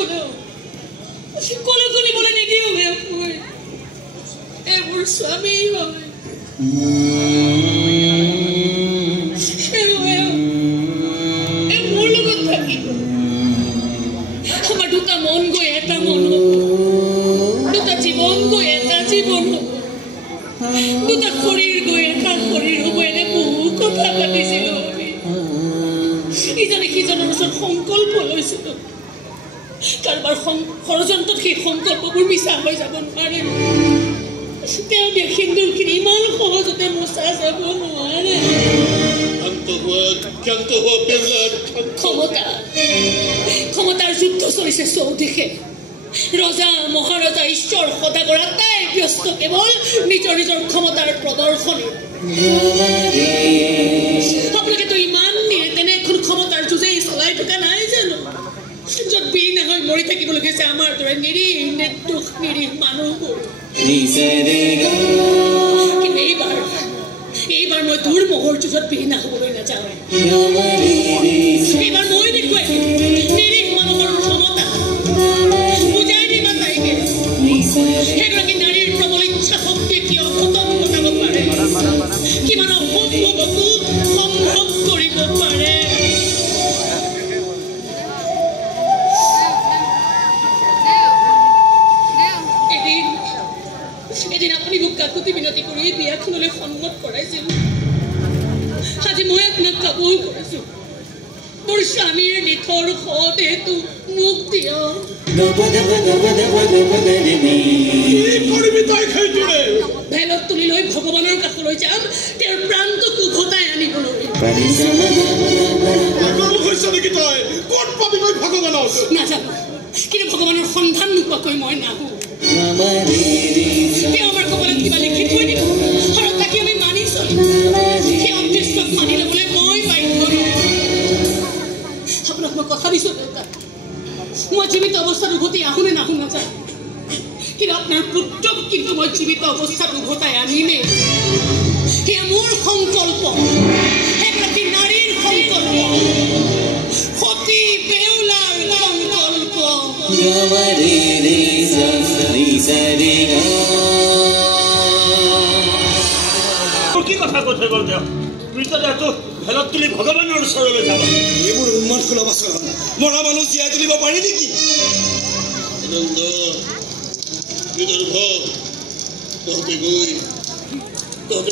কোনেও কলকলিবলৈ নিদিওঁ মই মোৰ স্বামী হয় মোৰ লগত থাকিব আমাৰ দুটা মন গৈ এটা মন হ'ব দুটা জীৱন গৈ এটা জীৱন হ'ব দুটা শৰীৰ গৈ এটা শৰীৰ হ'ব এনে বহু কথা পাতিছিলোঁ আমি ইজনে সিজনৰ ওচৰত সংকল্প লৈছিলোঁ কাৰোবাৰ ষড়যন্ত্ৰত সেই সংকল্পবোৰ মিছা হৈ যাব নোৱাৰে তেওঁ দিয়া সিন্দুৰখিনি ইমান সহজতে মোচা যাব নোৱাৰে ক্ষমতাৰ যুদ্ধ চলিছে চৌদিশে ৰজা মহাৰজা ঈশ্বৰ সদাগৰ আটাই ব্যস্ত কেৱল নিজৰ নিজৰ ক্ষমতাৰ প্ৰদৰ্শনী আপোনালোকেতো ইমান তেনে এখন ক্ষমতাৰ যুঁজেই চলাই থকা নাই জানো য'ত বীৰ নহয় মৰি থাকিবলগীয়া হৈছে আমাৰ দৰে নিৰীহ নিৰ্দোষ নিৰীহ মানুহবোৰ কিন্তু এইবাৰ মই দূৰ মহৰ যুঁজত বিহীনা হ'বলৈ নাযাওঁ এইবাৰ মই দেখুৱাই নিৰীহ মানুহৰ ক্ষমতা বুজাই দিবা তাইকে সেইগৰাকী নাৰীৰ প্ৰবল ইচ্ছা শক্তিয়ে কিয় খতম ঘটাব পাৰে কিমান অসম্ভৱকো সম্ভৱ কৰিব পাৰে এদিন আপুনি মোক কাকুতি বিনতি কৰি বিয়াখনলৈ সন্মত কৰাইছিল আজি মই আপোনাক কাবুল কৰিছোঁ মোৰ স্বামীৰ নিথৰ দেহটো মোক দিয়ক ভেলত তুলি লৈ ভগৱানৰ কাষলৈ যাম তেওঁৰ প্ৰাণটোক উভতাই আনিবলৈ নাজানো কিন্তু ভগৱানৰ সন্ধান নোপোৱাকৈ মই নাহো তেওঁ আমাৰ কপালত কিবা লিখি থৈ দিব আৰু তাকে আমি মানি চলিম সেই অদৃষ্টক মানি ল'বলৈ মই বাধ্য আপোনাক মই কথা দিছোঁ দেউতা মই জীৱিত অৱস্থাত উভতি আহোনে নাহো নাজানো কিন্তু আপোনাৰ পুত্ৰক কিন্তু মই জীৱিত অৱস্থাত উভতাই আনিমেই সেয়া মোৰ সংকল্প এগৰাকী নাৰীৰ সংকল্প সতী বেউলাৰ সংকল্প কি কথা কৈ থৈ গ'ল তেওঁ মৃতদেহটো ভেলত তুলি ভগৱানৰ ওচৰলৈ যাব এইবোৰ উন্মাদ সুলভ আচৰণ মৰা মানুহ জীয়াই তুলিব পাৰি নেকি তহঁতে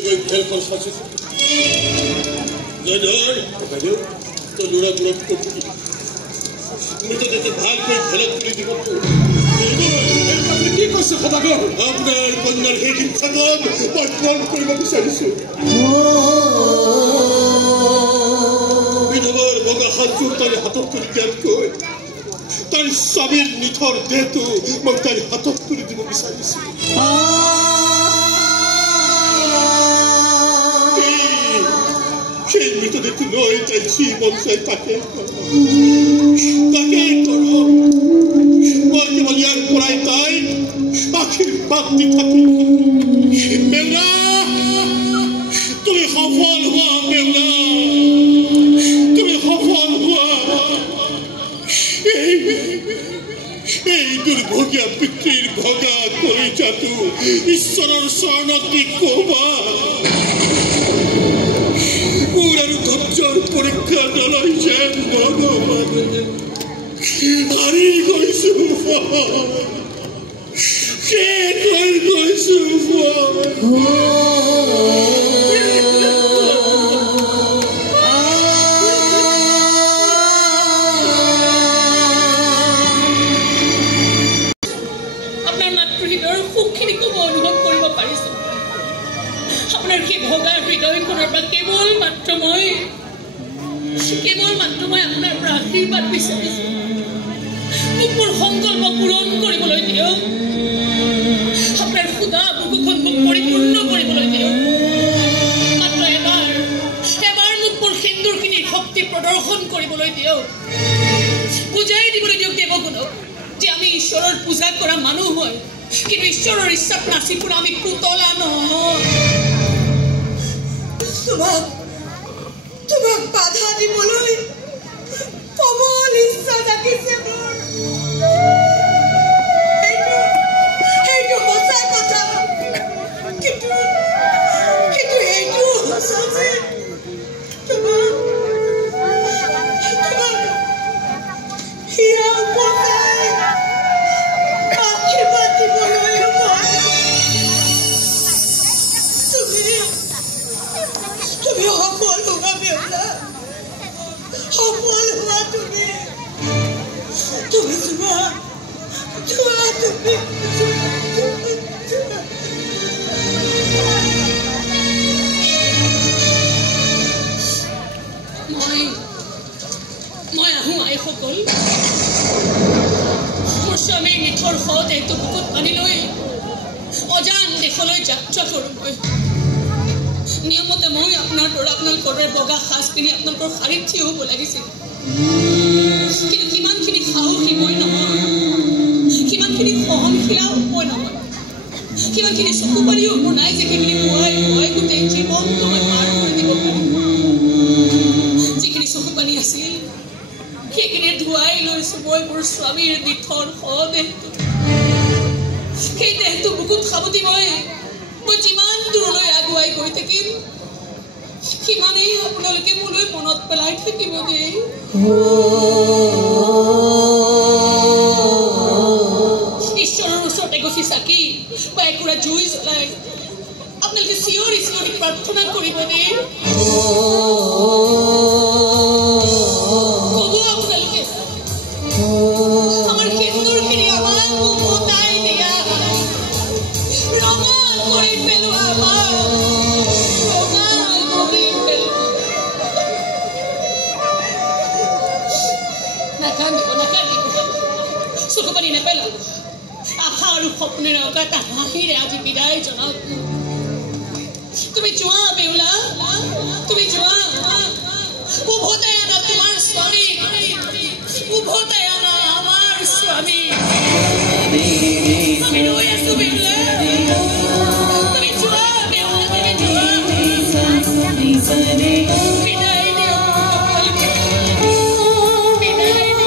গৈ খেলখন চাইছো তই ল'ৰাবোৰক মৃতদেহটো ভালকৈ ভেলত তুলি দিব কি কৈছে সদাগৰ আপোনাৰ কন্যাৰ সেই শিক্ষাক মই পূৰণ কৰিব বিচাৰিছোঁ বিধৱাৰ বগা হাতযোৰ তাইৰ হাতত তুলি দিয়াতকৈ তাইৰ স্বামীৰ নিথৰ দেহটো মই তাইৰ হাতত তুলি দিব বিচাৰিছোঁ সেই মৃতদেহটো লৈ তাই যি মন যায় তাকেই কৰক মই কেৱল ইয়াৰ পৰাই তাইক আশীৰ্বাদ দি থাকিম বেউলা তুমি সফল হোৱা বেউলা তুমি সফল হোৱা এই দুৰ্ভগীয়া পিতৃৰ ভগা কলিজাটো ঈশ্বৰৰ চৰণত দি কবা মোৰ আৰু ধৈৰ্যৰ পৰীক্ষা নলয় যেন ভগৱানে হাৰি গৈছো শেষ হৈ গৈছো আপোনাৰ মাতৃহৃদয়ৰ সুখখিনিকো মই অনুভৱ কৰিব পাৰিছোঁ আপোনাৰ সেই ভগা হৃদয়খনৰ পৰা কেৱল মাত্ৰ মই আপোনাৰ পৰা আশীৰ্বাদ বিচাৰিছোঁ মোক মোৰ সংকল্প পূৰণ কৰিবলৈ দিয়ক আপোনাৰ সুদা বুকুখন মোক পৰিপূৰ্ণ কৰিবলৈ দিয়ক মাত্ৰ এবাৰ মোক মোৰ সিন্দুৰখিনিৰ শক্তি প্ৰদৰ্শন কৰিবলৈ দিয়ক বুজাই দিবলৈ দিয়ক দেৱগুণক যে আমি ঈশ্বৰৰ পূজা কৰা মানুহ হয় কিন্তু ঈশ্বৰৰ ইচ্ছাত নাচি ফুৰা আমি পুতলা নহয় তোমাক বাধা দিবলৈ প্ৰবল ইচ্ছা জাগিছে মোৰ বেউলা সফল হোৱা তুমি যোৱা তুমি মই আহোঁ আইসকল মোৰ স্বামীৰ নিথৰ দেহটো বুকুত বান্ধি লৈ অজান দেশলৈ যাত্ৰা কৰোঁ মই নিয়মতে মই আপোনালোকৰ বগা সাজ পিন্ধি আপোনালোকৰ শাৰীত থিয় হ'ব লাগিছিল কিন্তু কিমানখিনি সাহসী মই নহয় কিমানখিনি সহনশীলাও মই নহয় কিমানখিনি চকু পানীও মোৰ নাই যে সেইখিনি পুৱাই গোটেই জীৱনটো মই পাৰ কৰি দিব পাৰিম যিখিনি চকু পানী আছিল সেইখিনি ধুৱাই লৈছোঁ মই মোৰ স্বামীৰ নিথৰ দেহটো সেই দেহটো বুকুত সাৱটি মই যিমান দূৰলৈ আগুৱাই গৈ থাকিম সিমানেই আপোনালোকে মোলৈ মনত পেলাই থাকিব দেই ঈশ্বৰৰ ওচৰত এগছি চাকি বা একুৰা জুই জ্বলাই আপোনালোকে চিঞৰি চিঞৰি প্ৰাৰ্থনা কৰিব দেই ক'ব আপোনালোকে আমাৰ সেন্দুৰখিনি আমাক উভতাই দিয়া ৰঙা কৰি পেলোৱা চকু পানী নেপেলাব আশা আৰু সপোনেৰে অগাটা হাঁহিৰে আজি বিদায় জনাওক তুমি যোৱা বেউলা তুমি যোৱা উভতাই আনা তোমাৰ স্বামী উভতাই আনা আমাৰ স্বামী আমি ৰৈ আছো বেউলা তুমি যোৱা বেউলা তুমি যোৱা বিদায় দিয়ক বিদায় দিয়ক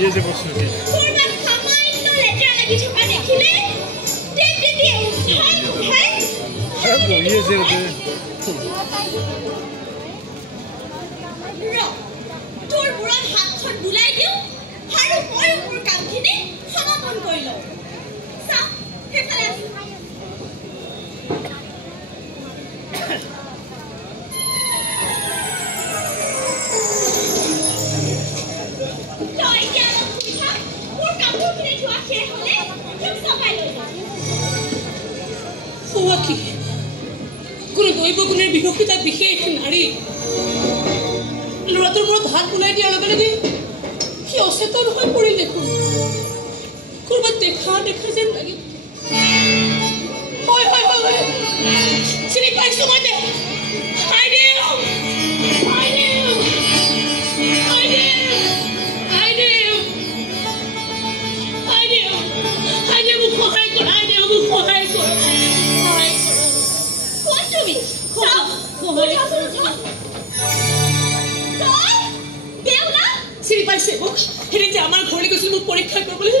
ये जे बस्तु दे कोरबान सामान्य लेटेरा लागि থকা দেখিলে দেবদেবী উঠাই ये जे তোৰ বুঢ়াৰ হাতখন বুলাই দিওঁ আৰু মই মোৰ কামখিনি সমাপন কৰি লওঁ চা সেইফালে আছো দৈবগুণেৰ বিভক্তিতা বিশেষ নাৰী ল'ৰাটোৰ মূৰত হাত বুলাই দিয়াৰ লগে লগে সি অচেতন হৈ পৰিল দেখোন ক'ৰবাত দেখা যেন লাগিল হয় চিনি পাইছো মই দে চিনি পাইছে মোক হেৰি যে আমাৰ ঘৰলৈ গৈছিল মোক পৰীক্ষা কৰিবলৈ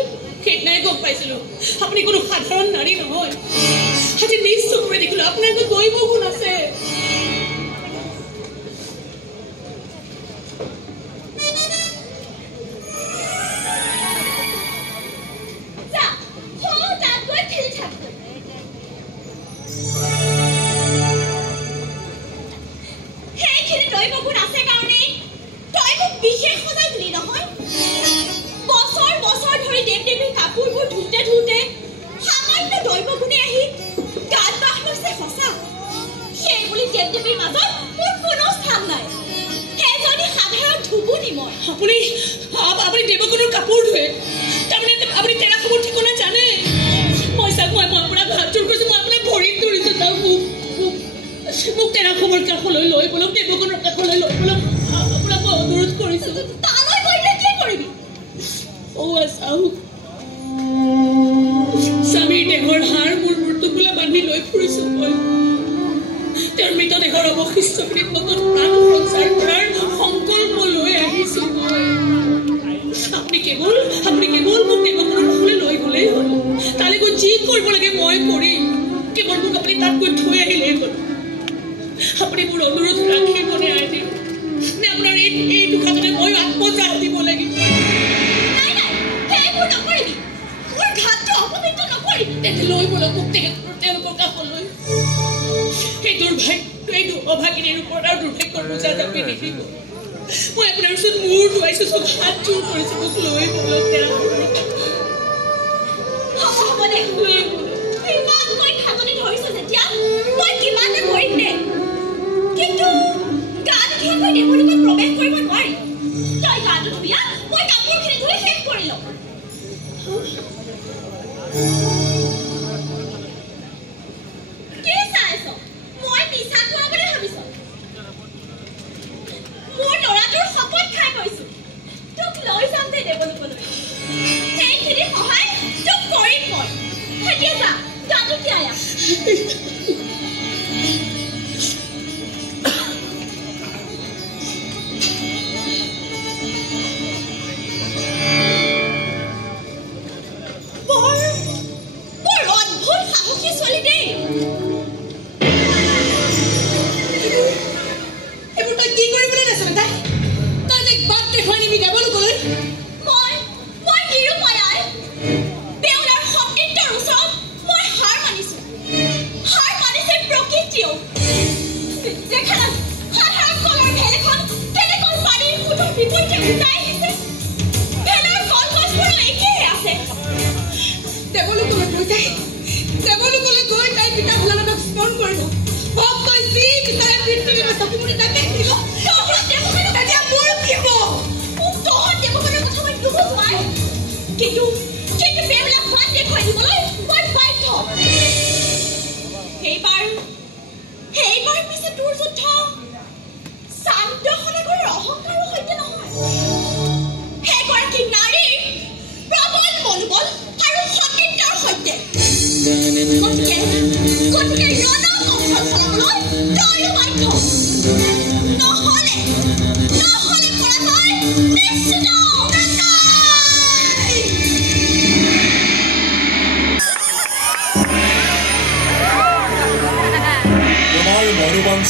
সেইদিনাই গম পাইছিলো আপুনি কোনো সাধাৰণ নাৰী নহয় আজি নিজ চকুৰে দেখিলো আপোনাৰ কোনো দৈব গুণ আছে আপুনি দেৱগুণৰ কাপোৰ ধুৱে তাৰমানে আপুনি তেৰা খবৰ ঠিকনা জানে মই আপোনাক হাত জোৰ কৰিছো মই আপোনাক ভৰিত ধৰিছো তাৰ মোক তেৰা খবৰ কাষলৈ লৈ বলক দেৱগুণৰ কাষলৈ লৈ বলক আপোনাক মই অনুৰোধ কৰিছো তালৈ গৈ কি কৰিবি স্বামীৰ দেহৰ হাড় মোৰ টোপোলা বান্ধি লৈ ফুৰিছো মই তেওঁৰ মৃতদেহৰ অৱশিষ্টখিনিত নতুন প্ৰাণ সঞ্চাৰ কৰাৰ সংকল্প লৈ আহিছো মই আপুনি কেৱল মোক দেৱগুণৰ কাষলৈ লৈ গ'লেই হ'ল তালৈ গৈ যি কৰিব লাগে মই কৰিম কেৱল মোক আপুনি তাত গৈ থৈ আহিলেই হ'ল আপুনি মোৰ অনুৰোধ ৰাখিবনে আইদেউ নে আপোনাৰ এই দুখাজনে মই আত্মজাত দিব লাগিব তেতে লৈ বলক মোক তেওঁলোকৰ কাষলৈ সেই দুৰ্ভাগ্য অভাগিনীৰ ওপৰত আৰু দুৰ্ভাগ্যৰ বোজা জাপি নিদিব মই আপোনাৰ ওচৰত মূৰ ধুৱাইছো চব হাত জোৰ কৰিছো মোক লৈ বলক প্ৰৱেশ কৰিব নোৱাৰি তই গাটো ধুইয়া মই কাপোৰখিনি ধুই শেষ কৰি লওঁ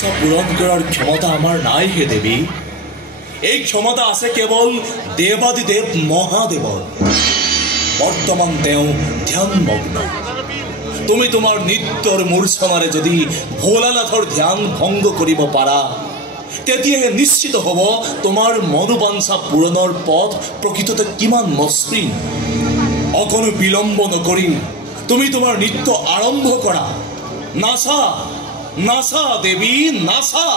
মনোবাঞ্ছা পূৰণ কৰাৰ ক্ষমতা আমাৰ নাই হে দেবী। এই ক্ষমতা আছে কেবল দেবাদিদেব মহাদেৱৰ। বৰ্তমান তেওঁ ধ্যানমগ্ন। তুমি তোমাৰ নিত্যৰ মূৰ্ছনাৰে যদি ভোলানাথৰ ধ্যান ভংগ কৰিব পাৰা, তেতিয়াহে নিশ্চিত হ'ব তোমাৰ মনোবাঞ্ছা পূৰণৰ পথ প্ৰকৃততে কিমান মসৃণ। অকণো বিলম্ব নকৰি তুমি তোমাৰ নৃত্য আৰম্ভ কৰা। নাচা নাচা দেৱী নাচা।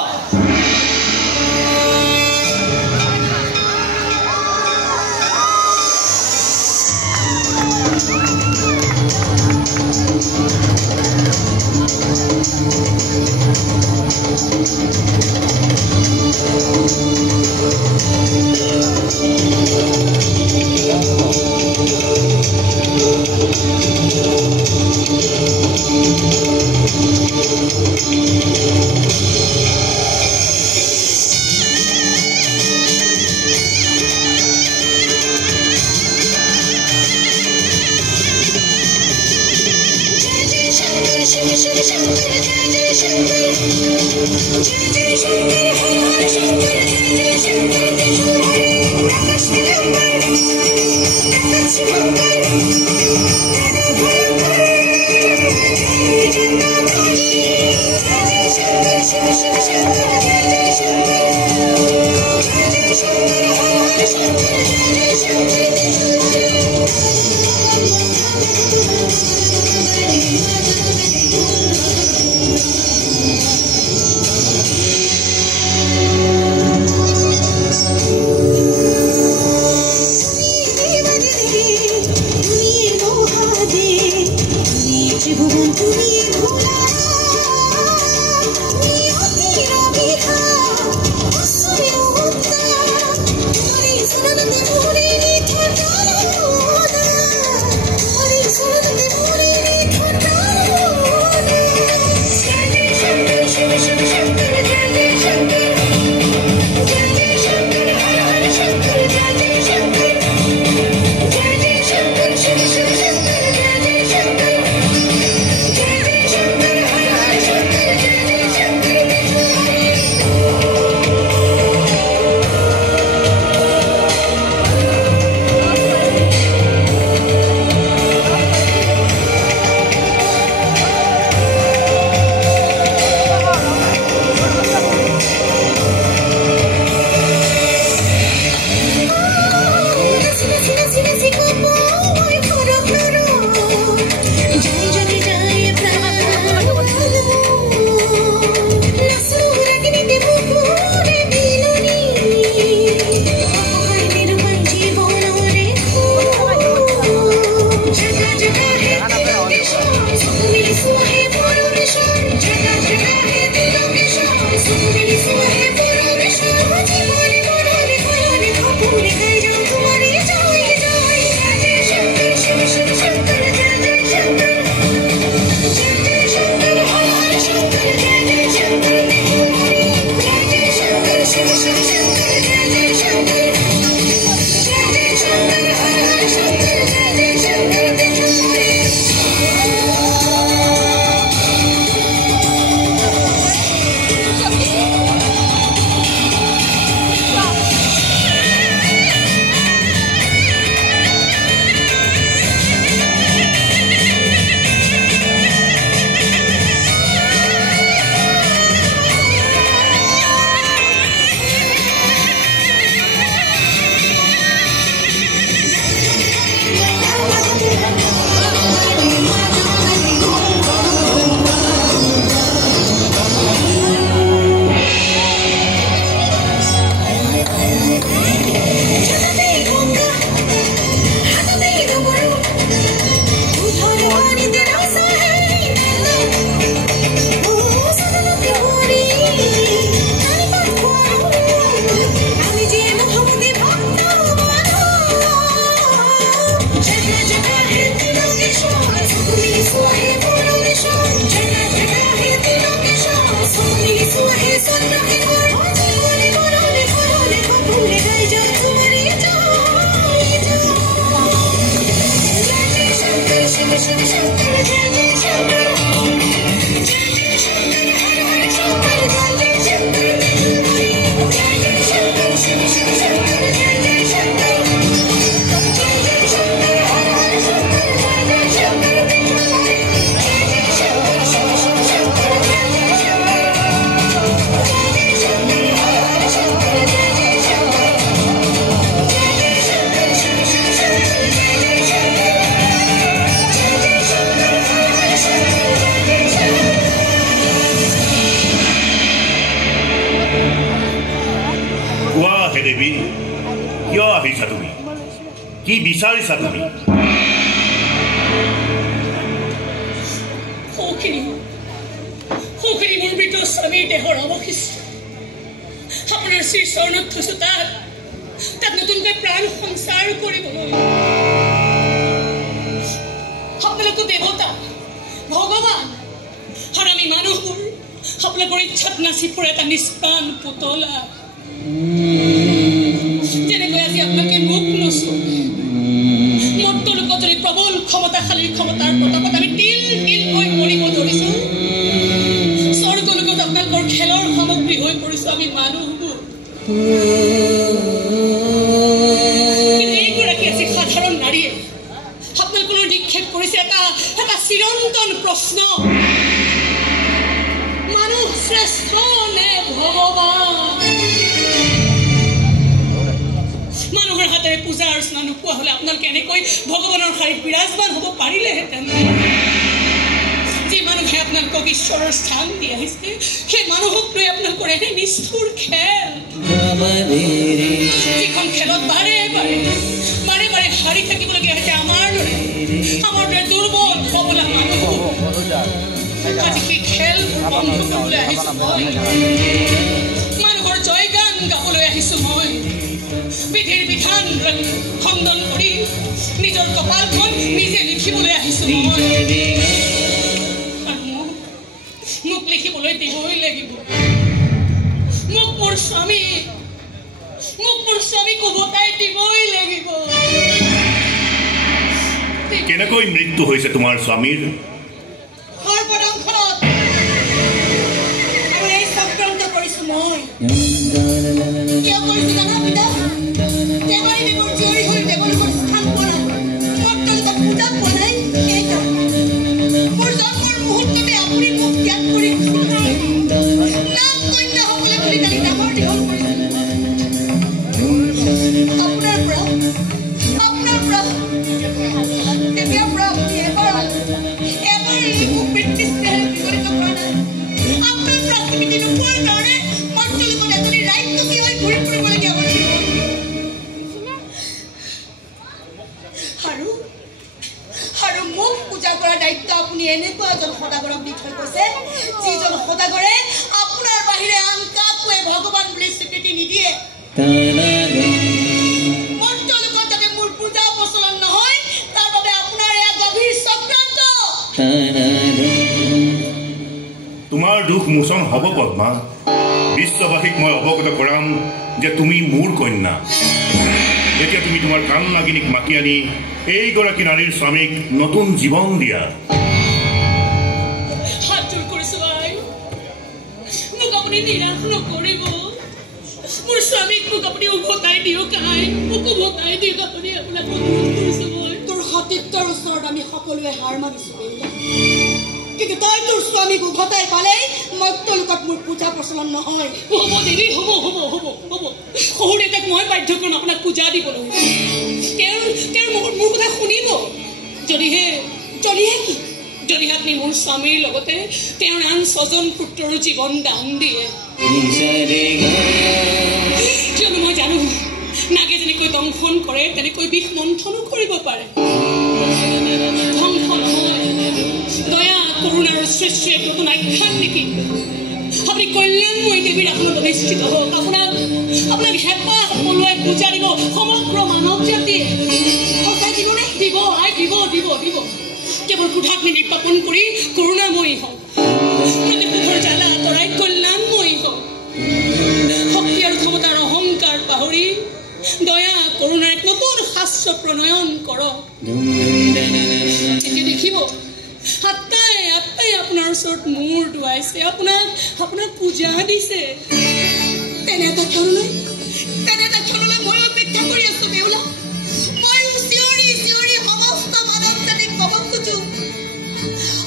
কি বিচাৰিছা তুমি? সৌখিনি মোৰ মৃত স্বামীৰ দেহৰ অৱশিষ্ট আপোনাৰ শ্ৰী চৰণত থৈছো। তাত নতুনকৈ প্ৰাণ সঞ্চাৰ কৰিবলৈ আপোনালোকো দেৱতা ভগৱান আৰু আমি মানুহবোৰ আপোনালোকৰ ইচ্ছাত নাচি ফুৰে এটা নিষ্প্ৰাণ পুতলা। যেনেকৈ আজি আপোনালোকে মোক নচুৱে মোৰ লোকত যদি প্ৰবল ক্ষমতাশালী ক্ষমতাৰ প্ৰতাপত আমি তিল তিলকৈ মৰিব ধৰিছো। স্বৰ্গলোকত আপোনালোকৰ খেলৰ সামগ্ৰী হৈ পৰিছো আমি মানুহবোৰ। কিন্তু এইগৰাকী আজি সাধাৰণ নাৰীয়ে আপোনালোকৰ নিক্ষেপ কৰিছে এটা চিৰন্তন প্ৰশ্ন, মানুহ শ্ৰেষ্ঠ নে ভগৱান? মানুহৰ হাতেৰে পূজা অৰ্চনা নোপোৱা হলে আপোনালোকে এনেকৈ ভগৱানৰ শাৰীত বিৰাজমান হ'ব পাৰিলেহেঁতেন। যি মানুহে আপোনালোকক ঈশ্বৰৰ স্থান দি আহিছে সেই মানুহক লৈ আপোনালোকৰ এনে নিষ্ঠুৰ খেল, যিখন খেলত বাৰে বাৰে হাৰি থাকিবলগীয়া হৈছে আমাৰ দৰে দুৰ্বল সবলা মানুহ। আজি সেই খেলবোৰ বন্ধ কৰিবলৈ আহিছো মই, মানুহৰ জয়গান গাবলৈ আহিছো মই, বিধিৰ বিধান খণ্ডন কৰি নিজৰ কপালখন নিজে লিখিবলৈ আহিছো মই। মোক লিখিবলৈ দিবই লাগিব। মোক মোৰ স্বামীক উভতাই দিবই লাগিব। কেনেকৈ মৃত্যু হৈছে তোমাৰ স্বামীৰ? সৰ্বদংশনত আৰু এই চক্ৰান্ত কৰিছো মই। কিয় কৰিছো জানা পিতা? দেৱাৰী দেৱৰ জীয়ৰী হৈ দেৱলোকৰ স্থান পোৱা নাই, মৰ্তলোকক পূজা পোৱা নাই। মোৰ জন্মৰ মুহূৰ্ততে আপুনি মোক ত্যাগ কৰি নাম কন্যাসকলে তুলি তালি ডাঙৰ দীঘল কৰিছিল। আপোনাৰ পৰা তেতিয়াৰ পৰা আপুনি এবাৰ মোক বৃত্তিষ্ঠেৰে বিগলিত কৰা নাই। আপোনাৰ পৰা স্বীকৃতি নোপোৱাৰ কাৰণে মৰ্তলোকত এজনী ৰাজ্যসী হৈ ঘূৰি ফুৰিবলগীয়া হৈছিল। আৰু মোক পূজা কৰা দায়িত্ব আপুনি এনেকুৱা এজন সদাগৰক দি থৈ গৈছে, যিজন সদাগৰে আপোনাৰ বাহিৰে আন কাকোৱে ভগৱান বুলি স্বীকৃতি নিদিয়ে। মৰ্তলোকত যাতে মোৰ পূজা প্ৰচলন নহয় তাৰ বাবে আপোনাৰ এয়া গভীৰ চক্ৰান্ত। তোমাৰ দুখ মোচন হ'ব পদ্মা। বিশ্ববাসীক মই অৱগত কৰাম যে তুমি মোৰ কন্যা। এতিয়া তুমি তোমাৰ কাণ নাগিনীক মাতি আনি এইগৰাকী নাৰীৰ স্বামীক নতুন জীৱন দিয়া। হাত জোৰ কৰিছো আই, মোক আপুনি নিৰাশ নকৰিব। মোৰ স্বামীক মোক আপুনি উভতাই দিয়ক আই, মোক উভতাই দিয়ক আপুনি। আপোনাক অনুৰোধ কৰিছো মই। তোৰ সতীত্বৰ ওচৰত আমি সকলোৱে হাৰ মানিছো বেউলা, কিন্তু তই তোৰ স্বামীক উভতাই পালেই মৰ্তলোকত মোৰ পূজা প্ৰচলন নহয়। হ'ব দেৱী, হ'ব হ'ব হ'ব হ'ব। শহুৰ দেউতাক মই বাধ্য কৰিম আপোনাক পূজা দিবলৈ। তেওঁৰ মোৰ কথা শুনিব। যদিহে কি যদিহে আপুনি মোৰ স্বামীৰ লগতে তেওঁৰ আন 6জন পুত্ৰৰ জীৱন দান দিয়ে। কিয়নো মই জানো নাগে যেনেকৈ দংশন কৰে তেনেকৈ বিষ মন্থনো কৰিব পাৰে। ধ্বংস নহয়, দয়া কৰুণাৰ সৃষ্টি এক নতুন আখ্যান নেকি? আপুনি কল্যাণময়ী দেৱীৰ আসনত অধিষ্ঠিত হওক। আপোনাক হেঁপাহ পলুৱাই পূজা দিব সমগ্ৰ মানৱ জাতিয়ে। দিব আই, দিব দিব দিব। কেৱল ক্ৰোধাগ্নি নিৰ্বাপন কৰি কৰুণাময়ী হওক, প্ৰতিশোধৰ জ্বালা আঁতৰাই কল্যাণময়ী হওক। শক্তি আৰু ক্ষমতাৰ অহংকাৰ পাহৰি দয়া কৰুণাৰ এক নতুন শাস্ত্ৰ প্ৰণয়ন কৰক। এতিয়া দেখিব আত্মাই আপোনাৰ ওচৰত মূৰ দুৱাইছে, আপোনাক পূজা দিছে। তেনে এটা ক্ষণলৈ মই অপেক্ষা কৰি আছো বেউলা। মই চিঞৰি সমস্ত মানৱ জাতিক ক'ব খোজো,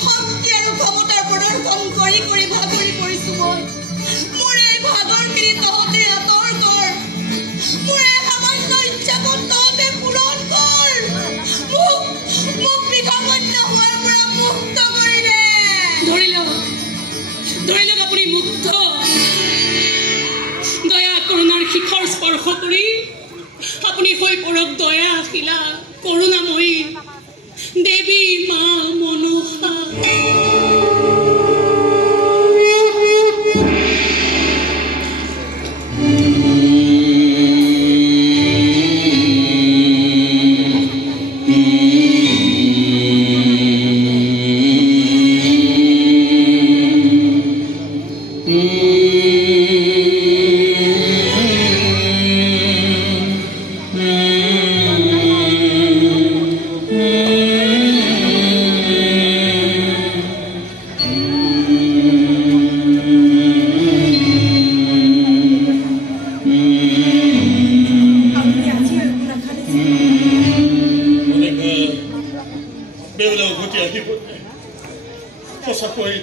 শক্তি আৰু ক্ষমতাৰ প্ৰদৰ্শন কৰি ভাগৰি পৰিছো মই। মোৰ এই ভাগৰখিনি তহঁতে আঁতৰ কৰ, মোৰ এই সামান্য ইচ্ছাকণ তহঁতে পূৰণ কৰ। মোক পৃথকন্য হোৱাৰ পৰা মুক্ত কৰি দে। ধৰি লওক আপুনি মুক্ত। দয়া কৰুণাৰ শিখৰ স্পৰ্শ কৰি আপুনি হৈ পৰক দয়া শিলা কৰুণাময়ী দেবী মা মনসা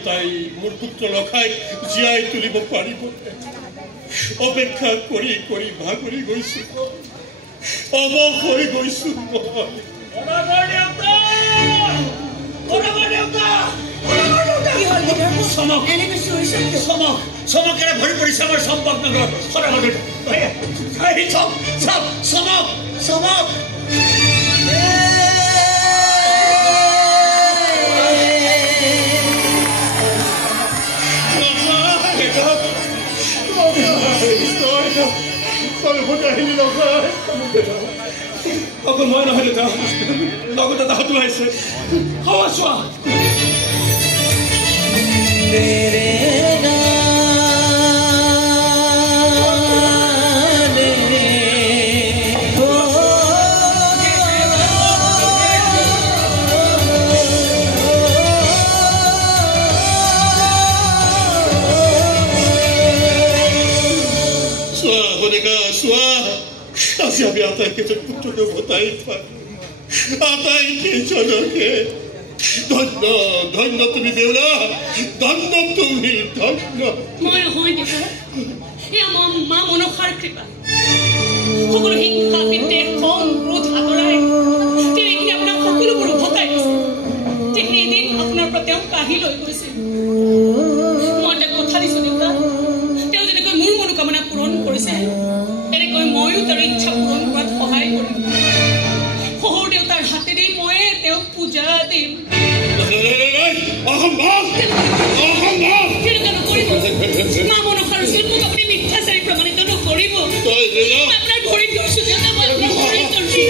তাই মোৰ পুত্ৰ লখাই জীয়াই তুলিব পাৰিব অপেক্ষা কৰি কৰি ভাগৰি গৈছো অৱস হৈ গৈছো চমকেৰে ভৰি পৰিছে আমাৰ চম্পক নগৰ চমক চমক অকল মই নহয় দেউতা লগত এটা হাতো আহিছে চোৱা আজি আমি আটাইকেইজন পুত্ৰকে ভতাই আটাইকেইজনকে ধন্য ধন্য তুমি বেউলা ধন্য তুমি ধন্য মই নহয় দেউতা এয়া মা মনসাৰ কৃপা সকলো হিংসা বিদ্বেষ খং ক্ৰোধ আঁতৰাই তেনেকৈ আপোনাক সকলোবোৰ ভতাই দিছে ঠিক এদিন আপোনাৰ পৰা তেওঁ কাঢ়ি লৈ গৈছিল মই তেওঁক কথা দিছো দেউতা তেওঁ যেনেকৈ মোৰ মনোকামনা পূৰণ কৰিছে এনেকৈ ময়ো তাৰ ইচ্ছা পূৰণ কৰাত সহায় কৰিম শহুৰ দেউতাৰ হাতেৰে ময়ে তেওঁক পূজা দিম মা মনসাৰ ওচৰত মোক আপুনি মিথ্যাচাৰী প্ৰমাণিত নকৰিব আপোনাৰ ভৰিত ধৰিছো দেউতা মই আপোনাৰ ভৰিত ধৰিছো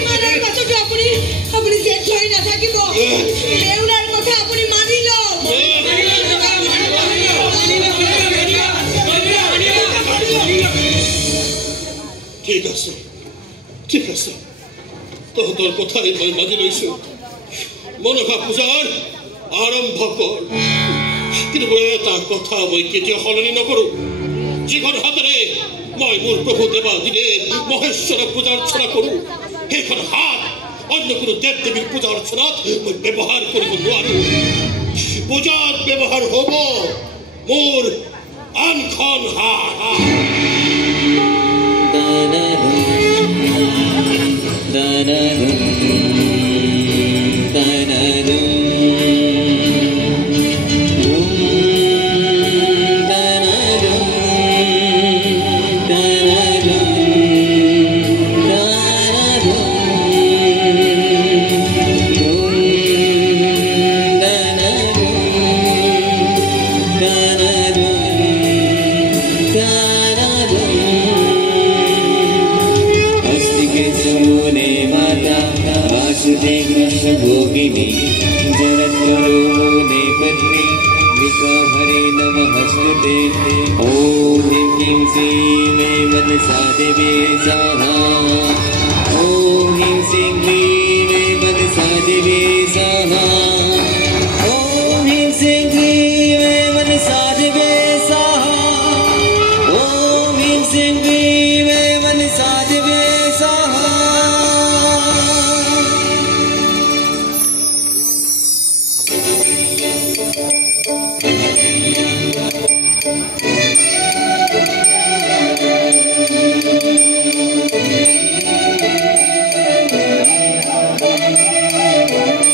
আপুনি জেদ ধৰি নাথাকিব দেউতাৰ কথা আপুনি মানি লওক ঠিক আছে ঠিক আছে তহঁতৰ কথাই মই মানি লৈছো মনসা পূজাৰ আৰম্ভ কৰ কিন্তু মই এটা কথা মই কেতিয়াও সলনি নকৰো যিখন হাতেৰে মই মোৰ প্ৰভু দেৱাদিদেৱ মহেশ্বৰক পূজা অৰ্চনা কৰো সেইখন হাত অন্য কোনো দেৱ দেৱীৰ পূজা অৰ্চনাত মই ব্যৱহাৰ কৰিব নোৱাৰো পূজাত ব্যৱহাৰ হ'ব মোৰ আনখন হাত भोगिनी जरत्करोदे पत्नी विकाहरे नमः स्तुते ॐ ह्रीं क्लीं श्रीं मे मनसा देवी स्वाहा ॐ ह्रीं श्रीं क्लीं मे मनसा देवी स्वाहा ॐ ह्रीं श्रीं क्लीं मे मनसा देवी स्वाहा ॐ ह्रीं श्रीं क्लीं मे मनसा देवी स्वाहा Thank you.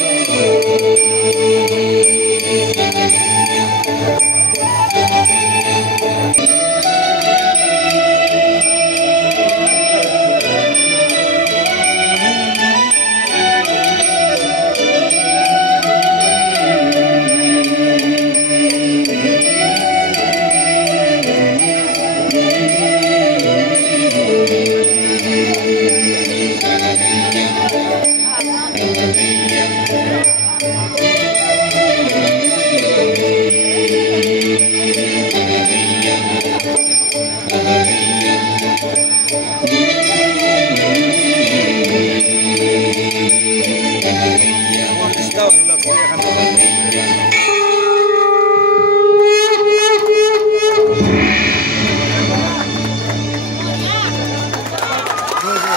চাওক লক্ষী এখন